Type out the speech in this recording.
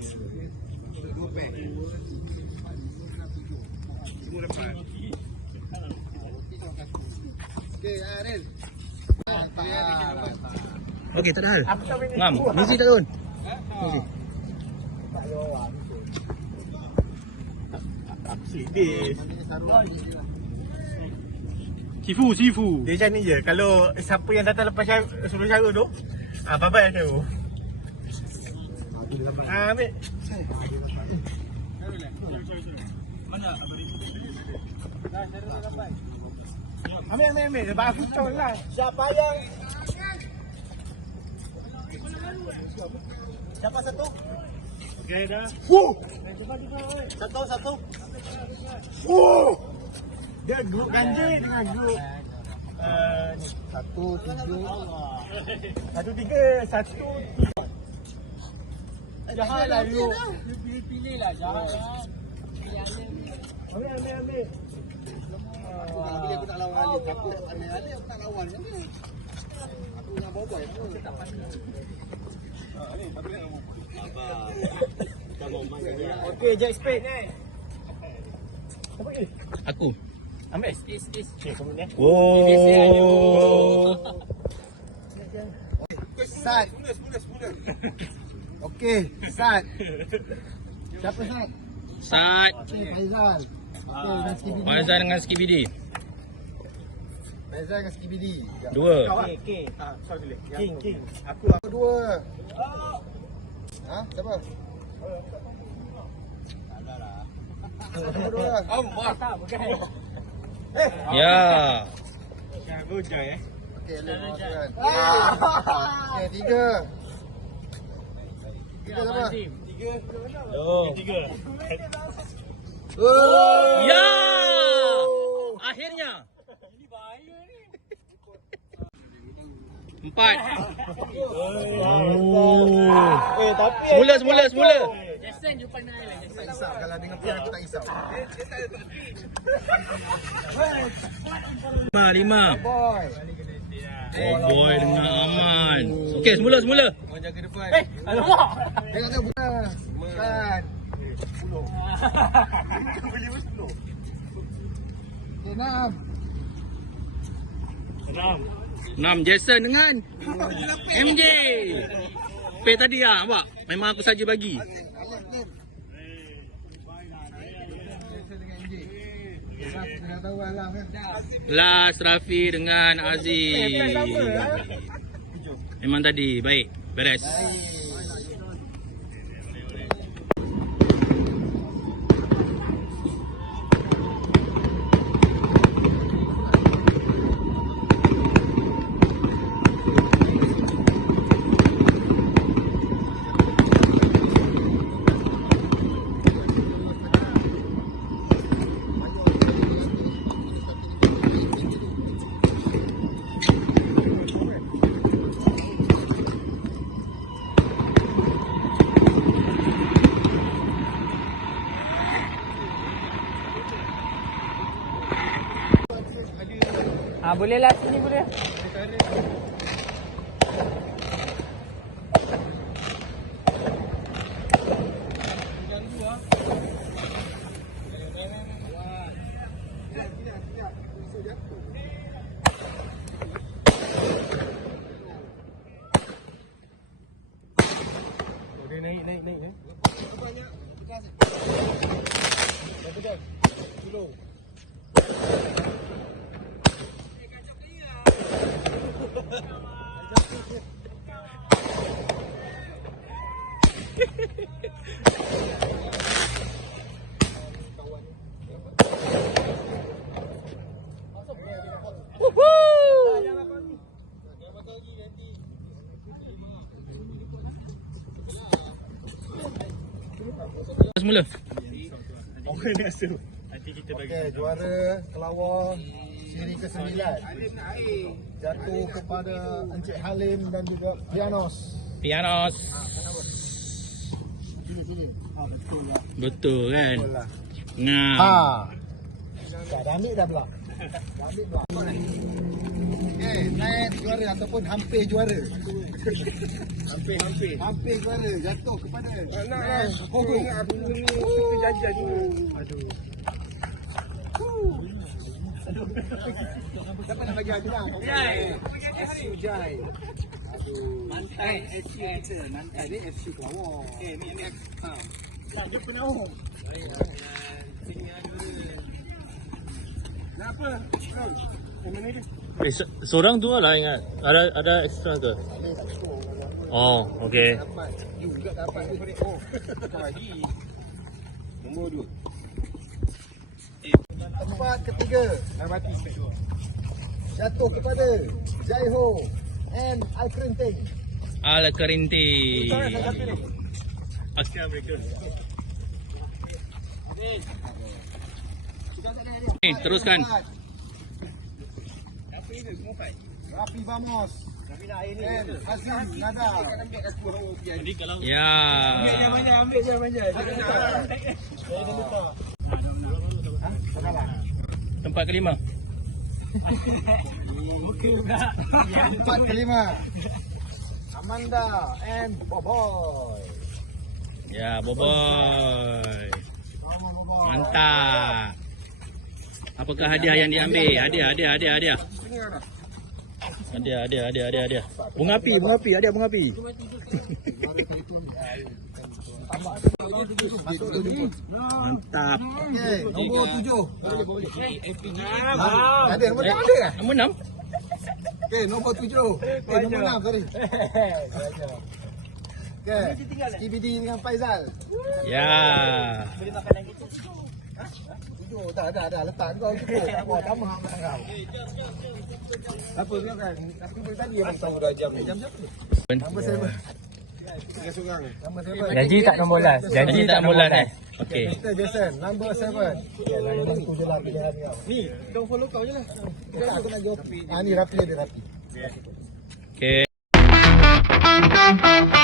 Dua pack. Semua dapat. Okey, Aril. Okey, tak ada hal. Ngam, misi tak turun. Misi. Sidis. Sifu, sifu. Dia macam ni je. Kalau siapa yang datang lepas syar, sebelum syarul tu, ah babai dia tu. Ah, ambil. Ambil, ambil, ambil. Aku tol lah. Siapa yang... Siapa satu? Okay, dah. Wuh! Satu, satu. Wuh! Dia grup ganja dengan grup uh. Satu, tujuh. Satu tiga, satu tiga. Jahat lah you. Pilih-pilih lah Jahat lah Ambil, ambil, ambil. Tapi aku tak lawan Alif. Aku ambil Alif, aku tak lawan. Aku dengan boboy. Aku tak pandai. Okey, Jack Spade ni. Apa ni? Aku. Ambil. Is, is. Okay, kamu ni. Oh. Sat. Okey, Sat. Siapa Sat? Sat. Okey, Faizal. Okey, dengan Skibidi. Faizal dengan Skibidi. Faizal dengan Skibidi. Dua. Okey, okey. Ah, sorry boleh. King, King. Aku Aku dua. Ha? Siapa? Siapa dua? Ambak. Tak, bukan. Ya. Ya, go joy eh. Okey, mau kan. Okey, tiga. Tiga siapa? Oh. Tiga. Oh. Ya. Akhirnya. Empat. Oh. Eh, tapi Semula, semula, semula. Jason jumpa dengan Alan Tak isap kalau dengan pin aku tak isap. Lima, lima. Boy. Oh boy dengan Aman. Okey, semula, semula. Eh, alamak. Tengok tengok bukan. Bukan. Okey, enam. Enam. Enam Jason dengan MJ. P tadi ah, nampak? Memang aku saja bagi. Alif, Alif. Jason dengan MJ. Ras kena tahu alam kan. Last Rafi dengan Aziz. Memang tadi, baik. Beres. Ah boleh lah sini boleh naik, naik, naik. naik. Semula. Orang rasa. Nanti kita bagi. Okey, juara kelawar siri ke-9. Jatuh kepada Encik Halim dan juga Pianos. Pianos. Ha betul lah. Betul kan? Betul lah. Ngam. Ha. Dah, dah ambil dah pula. Dah ambil pula. Okey, next juara ataupun hampir juara. Hampir kepada jatuh kepada. Nak lah. Oh, aku ni jajan tu. Aduh. Siapa nak bagi aku lah? Jai. SU Jai. Mantai SU kita. Mantai ni SU Kelawar. Eh, ni ni. Ha. Tak dia pernah oh. Kenapa? Kau. Yang mana dia? Eh, se- seorang dua lah ingat. Ada ada extra ke? Oh, okay. Dapat. Juga dapat. Oh, kau lagi. Nombor dua. Tempat ketiga. Dah mati. Jatuh kepada Jai Ho and Al Kerinting. Ala Kerinti. Kau nak satu ni. Asyik mereka. Eh, teruskan. Apa ini semua fight? Rafi Vamos. And Azim Nada. Ya. Yang mana? Ambil je mana? Tempat kelima. Tempat kelima. Amanda and Boboy. Ya, boboy. Mantap. Apakah hadiah yang diambil? Hadiah, hadiah, hadiah, hadiah. Hadiah, hadiah, hadiah, hadiah, hadiah. Bunga api, bunga api, hadiah bunga api. Mantap. Okey, nombor tujuh. Ada nombor tak ada eh? Nombor enam. Okey, nombor tujuh. Eh, nombor enam, sorry. Okey, KBD dengan Faizal. Ya. Tujuh, tak ada, ada. Letak kau cukup. Wah, sama dengan kau. Apa kau kan? Aku pun tadi yang tahu dah jam ni. Jam siapa? Nombor seven. Tiga seorang. Janji tak nombor last. Janji tak nombor last. Eh? Okey. Okay. Mr. Jason, number 7. Ya. Lah, lah ni, kau follow kau je lah. Aku nak jawab. Ah, ni rapi dia rapi. Okey. Okay.